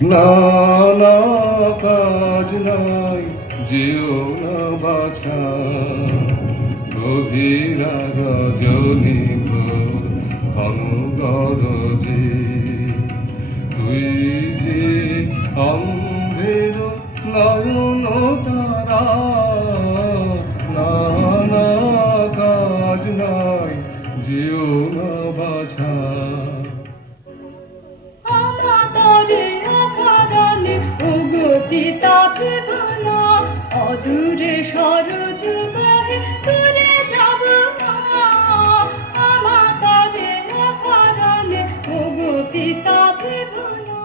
না না কাজ নাই যেও না বাছা, গভীর রজনী ভোর ঘন গরজে, তুই যে অন্ধের নয়ন তারা, না না কাজ নাই যেও না বাছা। পিতা ভেবনা অদূরে সরজ বাহে দূরে যাব না, আমাদের অকারণে ওগো পিতা ভেবনা।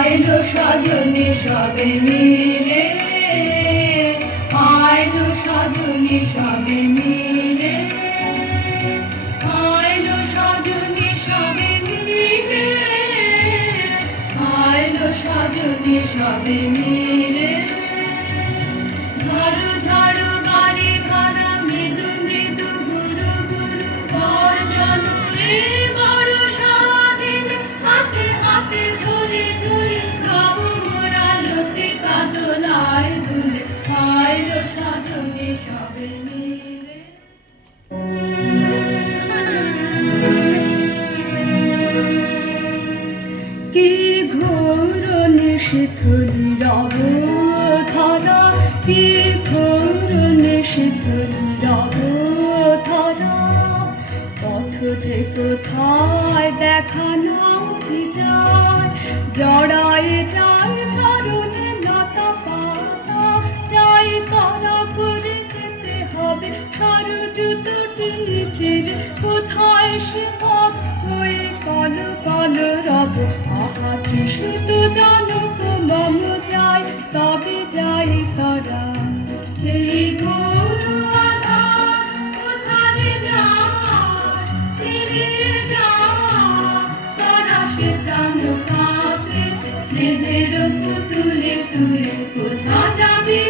আইলো সজনী সবে মিলে, আইলো সজনী সবে মিলে, আইলো সজনী সবে মিলে, আইলো সজনী সবে মিলে। ঝাড়ু ঝাড়ু বাড়ি ধারা মৃদু মৃদু গুরু গুরু গর্জন, এ বড় স্বাধীন হাতে হাতে ধরে ধরে রব মোরা লতি কাদলায় দুলে, আইলো সজনী সবে মিলে। কি ঘোর নিশিথুল রব ধরা, কি ঘোর নিশিথুল রব ধরা, পথ যে কোথায় দেখা নাহি যায়, জড়ায় যায় চরণে লতা পাতা, যাই তারা করে যেতে হবে সরযুত টিলিকের, কোথায় সে পথ হয়ে কল কল রব, আহা তৃষিত জনক মম যায়, তবে যাই তরা। এই ঘোর আঁধার কোথায় যায়, ফিরে যায় তরা সে প্রাণ কাঁপে, স্নেহের পুতুলে তুলে কোথা যাবি।